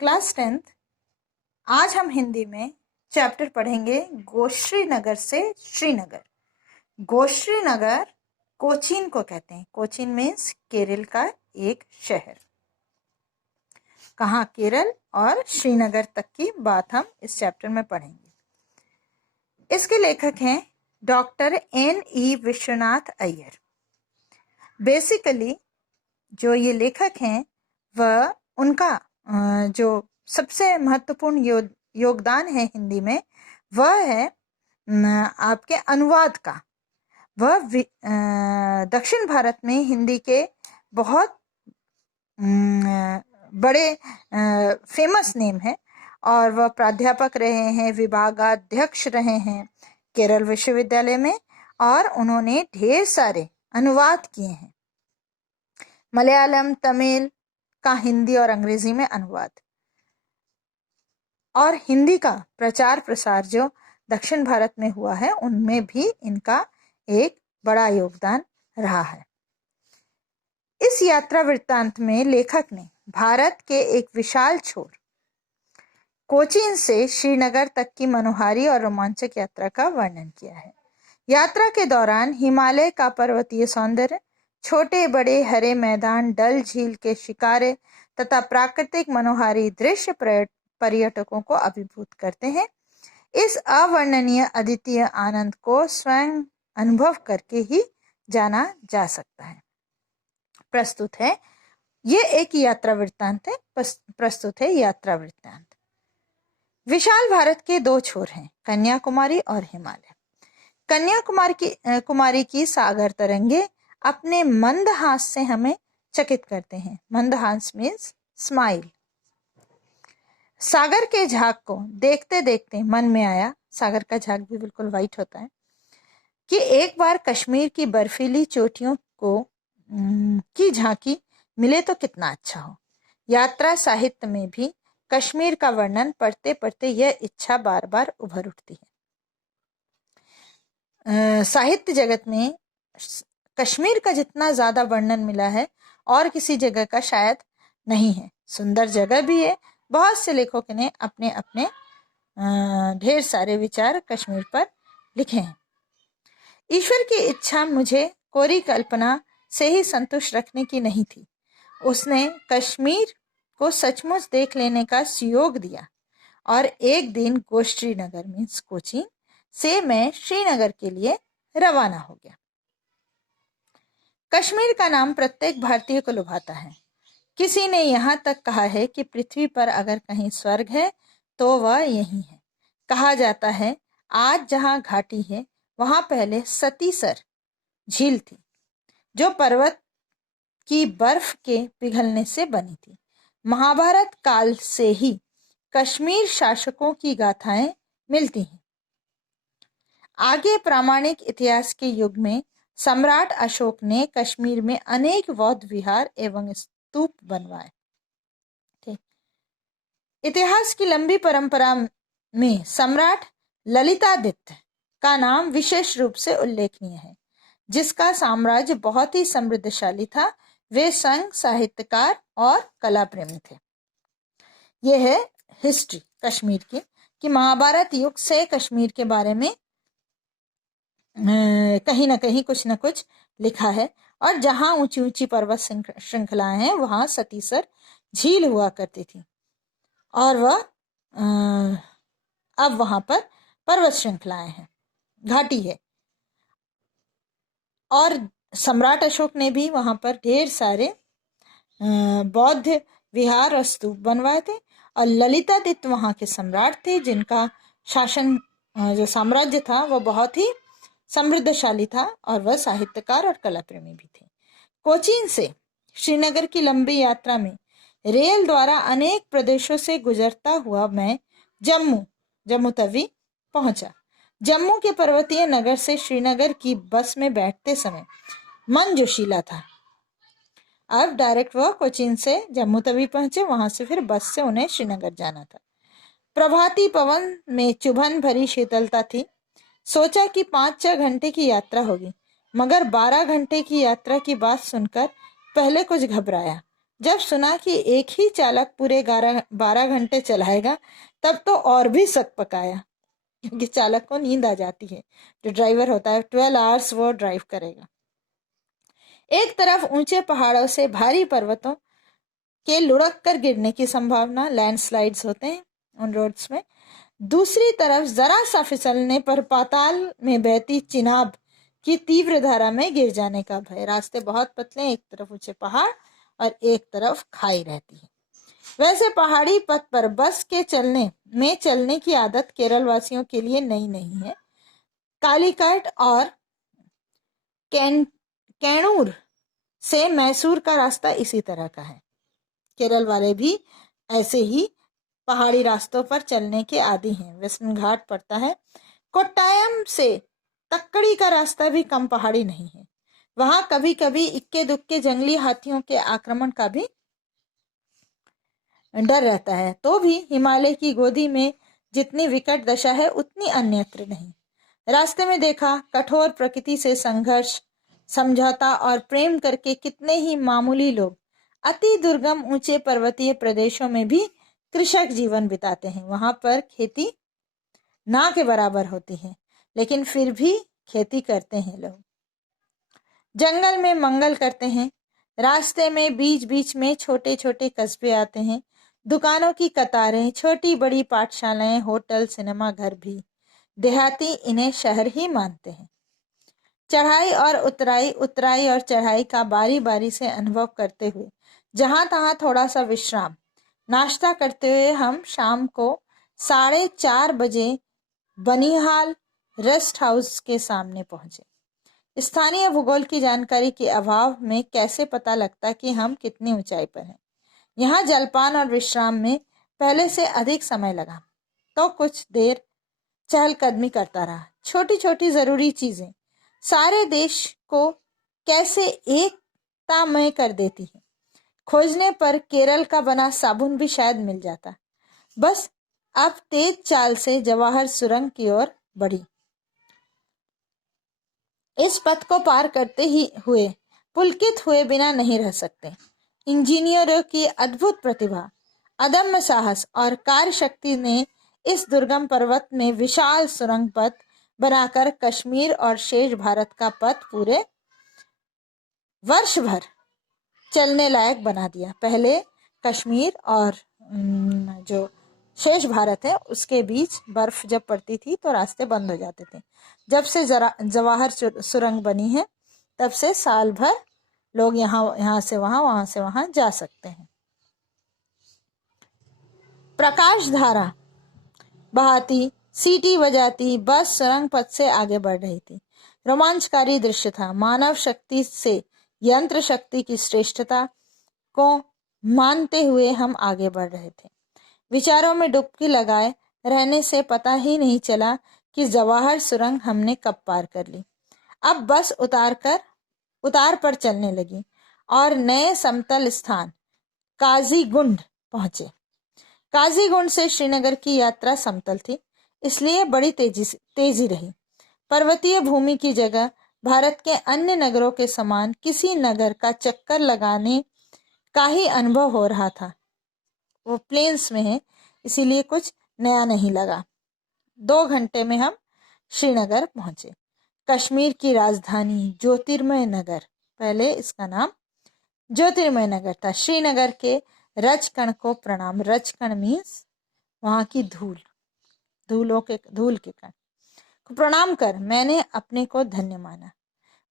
Class 10th। आज हम हिंदी में चैप्टर पढ़ेंगे गोश्री नगर से श्रीनगर। गोश्री नगर कोचीन को कहते हैं। कोचीन मीन्स केरल का एक शहर। कहाँ? केरल और श्रीनगर तक की बात हम इस चैप्टर में पढ़ेंगे। इसके लेखक हैं doctor N.E. Vishwanath Iyer. Basically जो ये लेखक हैं वह उनका जो सबसे महत्वपूर्ण योगदान है हिंदी में वह है आपके अनुवाद का। वह दक्षिण भारत में हिंदी के बहुत बड़े फेमस नेम है और वह प्राध्यापक रहे हैं, विभागाध्यक्ष रहे हैं केरल विश्वविद्यालय में और उन्होंने ढेर सारे अनुवाद किए हैं। मलयालम, तमिल का हिंदी और अंग्रेजी में अनुवाद और हिंदी का प्रचार प्रसार जो दक्षिण भारत में हुआ है उनमें भी इनका एक बड़ा योगदान रहा है। इस यात्रा वृत्तांत में लेखक ने भारत के एक विशाल छोर कोचीन से श्रीनगर तक की मनोहारी और रोमांचक यात्रा का वर्णन किया है। यात्रा के दौरान हिमालय का पर्वतीय सौंदर्य, छोटे बड़े हरे मैदान, डल झील के शिकारे तथा प्राकृतिक मनोहारी दृश्य पर्यटकों को अभिभूत करते हैं। इस अवर्णनीय अद्वितीय आनंद को स्वयं अनुभव करके ही जाना जा सकता है। प्रस्तुत है ये एक यात्रा वृत्तांत है। प्रस्तुत है यात्रा वृत्तांत। विशाल भारत के दो छोर हैं, कन्याकुमारी और हिमालय। कन्याकुमारी की सागर तरंगे अपने मंद हास से हमें चकित करते हैं। मंद हास मीन्स स्माइल। सागर के झाग को देखते देखते मन में आया, सागर का झाग भी बिल्कुल वाइट होता है, कि एक बार कश्मीर की बर्फीली चोटियों की झांकी मिले तो कितना अच्छा हो। यात्रा साहित्य में भी कश्मीर का वर्णन पढ़ते पढ़ते यह इच्छा बार बार उभर उठती है। साहित्य जगत में कश्मीर का जितना ज्यादा वर्णन मिला है और किसी जगह का शायद नहीं है। सुंदर जगह भी है। बहुत से लेखकों ने अपने अपने ढेर सारे विचार कश्मीर पर लिखे हैं। ईश्वर की इच्छा मुझे कोरी कल्पना से ही संतुष्ट रखने की नहीं थी। उसने कश्मीर को सचमुच देख लेने का सुयोग दिया और एक दिन गोश्री नगर मीन्स कोचीन से मैं श्रीनगर के लिए रवाना हो गया। कश्मीर का नाम प्रत्येक भारतीय को लुभाता है। किसी ने यहाँ तक कहा है कि पृथ्वी पर अगर कहीं स्वर्ग है तो वह यही है। कहा जाता है आज जहाँ घाटी है वहां पहले सतीसर झील थी जो पर्वत की बर्फ के पिघलने से बनी थी। महाभारत काल से ही कश्मीर शासकों की गाथाएं मिलती हैं। आगे प्रामाणिक इतिहास के युग में सम्राट अशोक ने कश्मीर में अनेक बौद्ध विहार एवं स्तूप बनवाए थे। इतिहास की लंबी परंपरा में सम्राट ललितादित्य का नाम विशेष रूप से उल्लेखनीय है, जिसका साम्राज्य बहुत ही समृद्धशाली था। वे संघ साहित्यकार और कला प्रेमी थे। यह है हिस्ट्री कश्मीर की कि महाभारत युग से कश्मीर के बारे में कहीं ना कहीं कुछ ना कुछ लिखा है और जहां ऊंची ऊंची पर्वत श्रृंखलाएं हैं वहां सतीसर झील हुआ करती थी और वह अब वहां पर पर्वत श्रृंखलाएं हैं, घाटी है। और सम्राट अशोक ने भी वहां पर ढेर सारे बौद्ध विहार और स्तूप बनवाए थे और ललितादित्य वहां के सम्राट थे जिनका शासन जो साम्राज्य था वह बहुत ही समृद्धशाली था और वह साहित्यकार और कला प्रेमी भी थे। कोचीन से श्रीनगर की लंबी यात्रा में रेल द्वारा अनेक प्रदेशों से गुजरता हुआ मैं जम्मू तवी पहुंचा। जम्मू के पर्वतीय नगर से श्रीनगर की बस में बैठते समय मन जोशीला था। अब डायरेक्ट वह कोचीन से जम्मू तवी पहुंचे, वहां से फिर बस से उन्हें श्रीनगर जाना था। प्रभाती पवन में चुभन भरी शीतलता थी। सोचा कि 5-6 घंटे की यात्रा होगी, मगर 12 घंटे की यात्रा की बात सुनकर पहले कुछ घबराया जब सुना कि एक ही चालक पूरे 12 घंटे चलाएगा तब तो और भी शक पकाया, क्योंकि चालक को नींद आ जाती है। जो ड्राइवर होता है 12 आवर्स वो ड्राइव करेगा। एक तरफ ऊंचे पहाड़ों से भारी पर्वतों के लुढ़क कर गिरने की संभावना, लैंडस्लाइड्स होते हैं उन रोड्स में। दूसरी तरफ जरा सा फिसलने पर पाताल में बहती चिनाब की तीव्र धारा में गिर जाने का भय। रास्ते बहुत पतले हैं, एक तरफ ऊंचे पहाड़ और एक तरफ खाई रहती है। वैसे पहाड़ी पथ पर बस के चलने की आदत केरल वासियों के लिए नई नहीं है। कालीकट और कैणूर से मैसूर का रास्ता इसी तरह का है। केरल वाले भी ऐसे ही पहाड़ी रास्तों पर चलने के आदी हैं। वेस्टर्न घाट पड़ता है। कोट्टायम से तक्कड़ी का रास्ता भी कम पहाड़ी नहीं है। वहां कभी कभी इक्के दुक्के जंगली हाथियों के आक्रमण का भी डर रहता है। तो भी हिमालय की गोदी में जितनी विकट दशा है उतनी अन्यत्र नहीं। रास्ते में देखा कठोर प्रकृति से संघर्ष, समझौता और प्रेम करके कितने ही मामूली लोग अति दुर्गम ऊंचे पर्वतीय प्रदेशों में भी कृषक जीवन बिताते हैं। वहां पर खेती ना के बराबर होती है, लेकिन फिर भी खेती करते हैं लोग। जंगल में मंगल करते हैं। रास्ते में बीच बीच में छोटे छोटे कस्बे आते हैं। दुकानों की कतारें, छोटी बड़ी पाठशालाएं, होटल, सिनेमा घर भी। देहाती इन्हें शहर ही मानते हैं। चढ़ाई और उतराई और चढ़ाई का बारी बारी से अनुभव करते हुए जहां तहां थोड़ा सा विश्राम, नाश्ता करते हुए हम शाम को 4:30 बजे बनिहाल रेस्ट हाउस के सामने पहुंचे। स्थानीय भूगोल की जानकारी के अभाव में कैसे पता लगता कि हम कितनी ऊंचाई पर हैं। यहाँ जलपान और विश्राम में पहले से अधिक समय लगा, तो कुछ देर चहलकदमी करता रहा। छोटी छोटी जरूरी चीजें सारे देश को कैसे एकतामय कर देती है। खोजने पर केरल का बना साबुन भी शायद मिल जाता। बस अब तेज चाल से जवाहर सुरंग की ओर बढ़ी। इस पथ को पार करते ही हुए पुलकित हुए बिना नहीं रह सकते। इंजीनियरों की अद्भुत प्रतिभा, अदम्य साहस और कार्यशक्ति ने इस दुर्गम पर्वत में विशाल सुरंग पथ बनाकर कश्मीर और शेष भारत का पथ पूरे वर्ष भर चलने लायक बना दिया। पहले कश्मीर और जो शेष भारत है उसके बीच बर्फ जब पड़ती थी तो रास्ते बंद हो जाते थे। जब से जवाहर सुरंग बनी है तब से साल भर लोग यहाँ से वहां से वहां जा सकते हैं। प्रकाश धारा बहाती, सीटी बजाती बस सुरंग पथ से आगे बढ़ रही थी। रोमांचकारी दृश्य था। मानव शक्ति से यंत्र शक्ति की श्रेष्ठता को मानते हुए हम आगे बढ़ रहे थे। विचारों में डुबकी लगाए रहने से पता ही नहीं चला कि जवाहर सुरंग हमने कब पार कर ली। अब बस उतार पर चलने लगी और नए समतल स्थान काजीगुंड पहुंचे। काजीगुंड से श्रीनगर की यात्रा समतल थी, इसलिए बड़ी तेजी रही। पर्वतीय भूमि की जगह भारत के अन्य नगरों के समान किसी नगर का चक्कर लगाने का ही अनुभव हो रहा था। वो प्लेन्स में है, इसीलिए कुछ नया नहीं लगा। 2 घंटे में हम श्रीनगर पहुंचे। कश्मीर की राजधानी ज्योतिर्मय नगर, पहले इसका नाम ज्योतिर्मय नगर था। श्रीनगर के रजकण को प्रणाम। रजकण मीन्स वहां की धूल के कण को प्रणाम कर मैंने अपने को धन्य माना।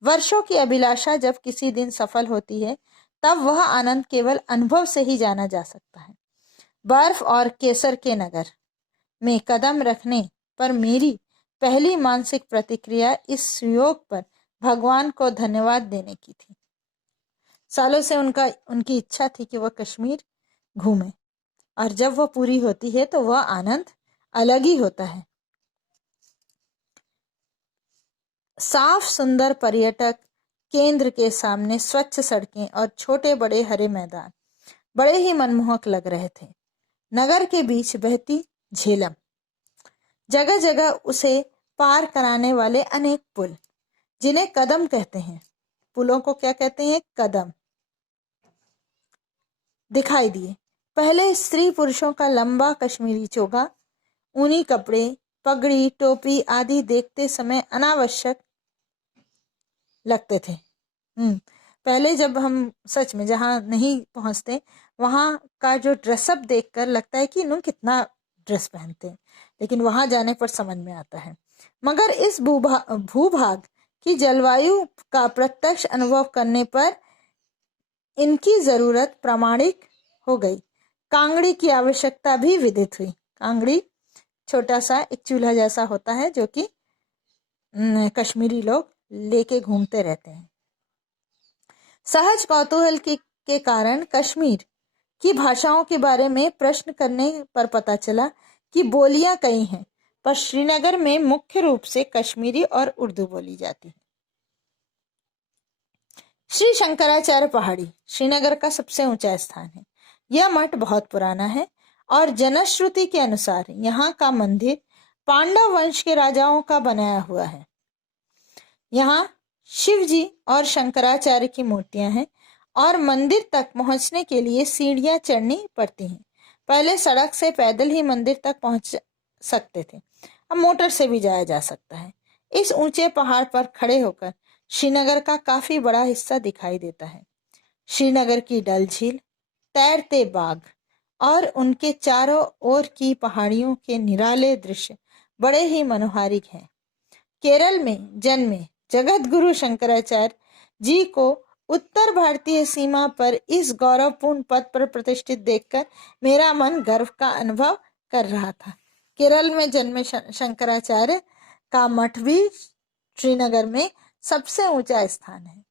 वर्षों की अभिलाषा जब किसी दिन सफल होती है तब वह आनंद केवल अनुभव से ही जाना जा सकता है। बर्फ और केसर के नगर में कदम रखने पर मेरी पहली मानसिक प्रतिक्रिया इस सुयोग पर भगवान को धन्यवाद देने की थी। सालों से उनकी इच्छा थी कि वह कश्मीर घूमे, और जब वह पूरी होती है तो वह आनंद अलग ही होता है। साफ सुंदर पर्यटक केंद्र के सामने स्वच्छ सड़कें और छोटे बड़े हरे मैदान बड़े ही मनमोहक लग रहे थे। नगर के बीच बहती झेलम, जगह जगह उसे पार कराने वाले अनेक पुल, जिन्हें कदम कहते हैं। पुलों को क्या कहते हैं? कदम। दिखाई दिए। पहले स्त्री पुरुषों का लंबा कश्मीरी चोगा, ऊनी कपड़े, पगड़ी, टोपी आदि देखते समय अनावश्यक लगते थे। पहले जब हम सच में जहाँ नहीं पहुंचते वहां का जो ड्रेसअप देखकर लगता है कि इन्होंने कितना ड्रेस पहनते हैं, लेकिन वहां जाने पर समझ में आता है। मगर इस भूभाग की जलवायु का प्रत्यक्ष अनुभव करने पर इनकी जरूरत प्रामाणिक हो गई। कांगड़ी की आवश्यकता भी विदित हुई। कांगड़ी छोटा सा एक चूल्हा जैसा होता है जो कि कश्मीरी लोग लेके घूमते रहते हैं। सहज कौतूहल के कारण कश्मीर की भाषाओं के बारे में प्रश्न करने पर पता चला कि बोलियां कई हैं, पर श्रीनगर में मुख्य रूप से कश्मीरी और उर्दू बोली जाती है। श्री शंकराचार्य पहाड़ी श्रीनगर का सबसे ऊंचा स्थान है। यह मठ बहुत पुराना है और जनश्रुति के अनुसार यहाँ का मंदिर पांडव वंश के राजाओं का बनाया हुआ है। यहाँ शिव जी और शंकराचार्य की मूर्तियां हैं और मंदिर तक पहुंचने के लिए सीढ़ियां चढ़नी पड़ती हैं। पहले सड़क से पैदल ही मंदिर तक पहुंच सकते थे, अब मोटर से भी जाया जा सकता है। इस ऊंचे पहाड़ पर खड़े होकर श्रीनगर का काफी बड़ा हिस्सा दिखाई देता है। श्रीनगर की डल झील, तैरते बाग और उनके चारों ओर की पहाड़ियों के निराले दृश्य बड़े ही मनोहारिक हैं। केरल में जन्मे जगत गुरु शंकराचार्य जी को उत्तर भारतीय सीमा पर इस गौरवपूर्ण पद पर प्रतिष्ठित देखकर मेरा मन गर्व का अनुभव कर रहा था। केरल में जन्मे शंकराचार्य का मठ भी श्रीनगर में सबसे ऊंचा स्थान है,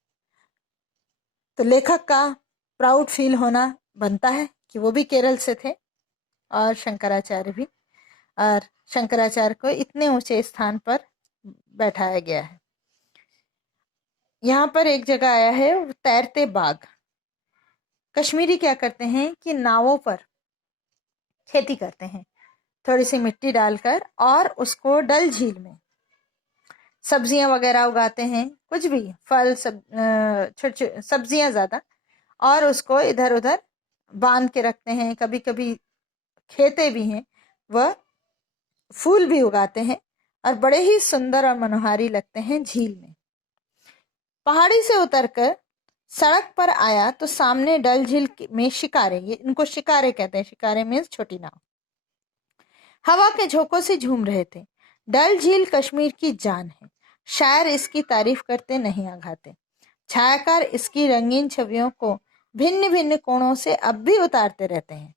तो लेखक का प्राउड फील होना बनता है कि वो भी केरल से थे और शंकराचार्य भी, और शंकराचार्य को इतने ऊंचे स्थान पर बैठाया गया है। यहाँ पर एक जगह आया है तैरते बाग। कश्मीरी क्या करते हैं कि नावों पर खेती करते हैं, थोड़ी सी मिट्टी डालकर, और उसको डल झील में सब्जियां वगैरह उगाते हैं, कुछ भी फल छोटी सब्जियां ज्यादा, और उसको इधर उधर बांध के रखते हैं। कभी कभी खेते भी हैं, वह फूल भी उगाते हैं और बड़े ही सुंदर और मनोहारी लगते हैं झील में। पहाड़ी से उतरकर सड़क पर आया तो सामने डल झील में शिकारे, ये इनको शिकारे कहते हैं, शिकारे मीन्स छोटी नाव, हवा के झोंकों से झूम रहे थे। डल झील कश्मीर की जान है, शायर इसकी तारीफ करते नहीं आघाते। छायाकार इसकी रंगीन छवियों को भिन्न भिन्न कोणों से अब भी उतारते रहते हैं।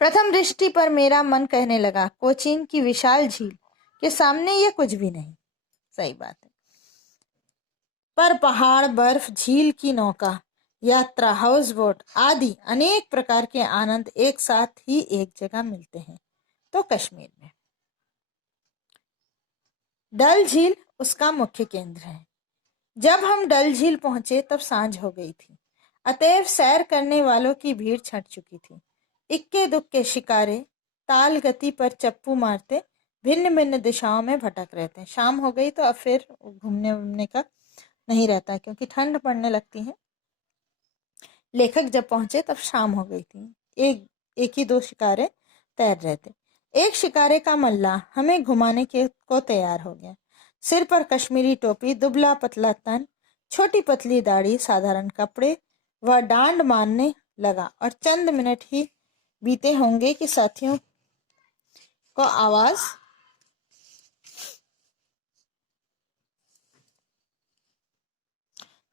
प्रथम दृष्टि पर मेरा मन कहने लगा, कोचीन की विशाल झील के सामने ये कुछ भी नहीं। सही बात है, पर पहाड़, बर्फ, झील की नौका यात्रा, हाउस बोट आदि अनेक प्रकार के आनंद एक साथ ही एक जगह मिलते हैं तो कश्मीर में। डल झील उसका मुख्य केंद्र है। जब हम डल झील पहुंचे तब सांझ हो गई थी, अतएव सैर करने वालों की भीड़ छट चुकी थी। इक्के दुक्के शिकारे ताल गति पर चप्पू मारते भिन्न भिन्न दिशाओं में भटक रहे थे। शाम हो गई तो अब फिर घूमने का नहीं रहता क्योंकि ठंड पड़ने लगती है। लेखक जब पहुंचे तब शाम हो गई थी। एक ही दो शिकारे तैर रहे थे। एक शिकारे का मल्ला हमें घुमाने को तैयार हो गया। सिर पर कश्मीरी टोपी, दुबला पतला तन, छोटी पतली दाढ़ी, साधारण कपड़े, वह डांड मारने लगा और चंद मिनट ही बीते होंगे कि साथियों को आवाज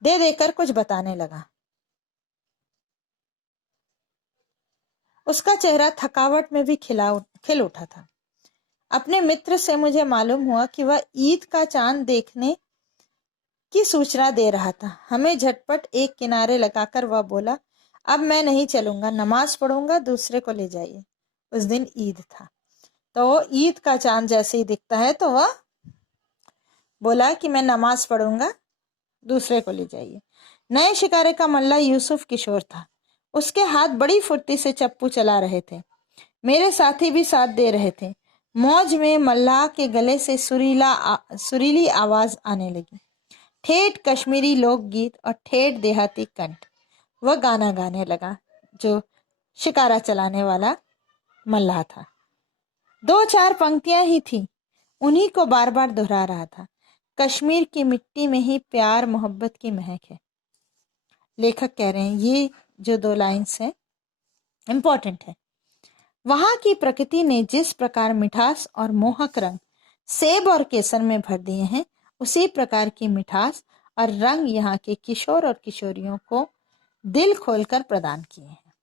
दे देकर कुछ बताने लगा। उसका चेहरा थकावट में भी खिल उठा था। अपने मित्र से मुझे मालूम हुआ कि वह ईद का चांद देखने की सूचना दे रहा था। हमें झटपट एक किनारे लगाकर वह बोला, अब मैं नहीं चलूंगा, नमाज पढ़ूंगा, दूसरे को ले जाइए। उस दिन ईद था, तो ईद का चांद जैसे ही दिखता है तो वह बोला कि मैं नमाज पढ़ूंगा, दूसरे को ले जाइए। नए शिकारे का मल्ला यूसुफ किशोर था। उसके हाथ बड़ी फुर्ती से चप्पू चला रहे थे। मेरे साथी भी साथ दे रहे थे। मौज में मल्लाह के गले से सुरीली आवाज आने लगी। ठेठ कश्मीरी लोकगीत और ठेठ देहाती कंठ। वह गाना गाने लगा, जो शिकारा चलाने वाला मल्लाह था। 2-4 पंक्तियां ही थी, उन्हीं को बार बार दोहरा रहा था। कश्मीर की मिट्टी में ही प्यार मोहब्बत की महक है। लेखक कह रहे हैं, ये जो 2 लाइन्स हैं इंपॉर्टेंट है। वहां की प्रकृति ने जिस प्रकार मिठास और मोहक रंग सेब और केसर में भर दिए हैं, उसी प्रकार की मिठास और रंग यहाँ के किशोर और किशोरियों को दिल खोलकर प्रदान किए हैं।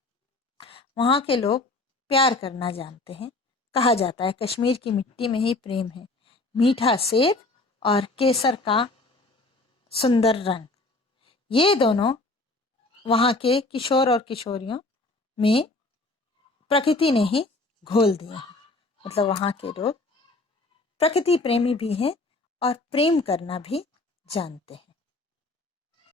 वहाँ के लोग प्यार करना जानते हैं। कहा जाता है कश्मीर की मिट्टी में ही प्रेम है, मीठा सेब और केसर का सुंदर रंग, ये दोनों वहाँ के किशोर और किशोरियों में प्रकृति ने ही घोल दिए हैं। मतलब वहाँ के लोग प्रकृति प्रेमी भी हैं और प्रेम करना भी जानते हैं।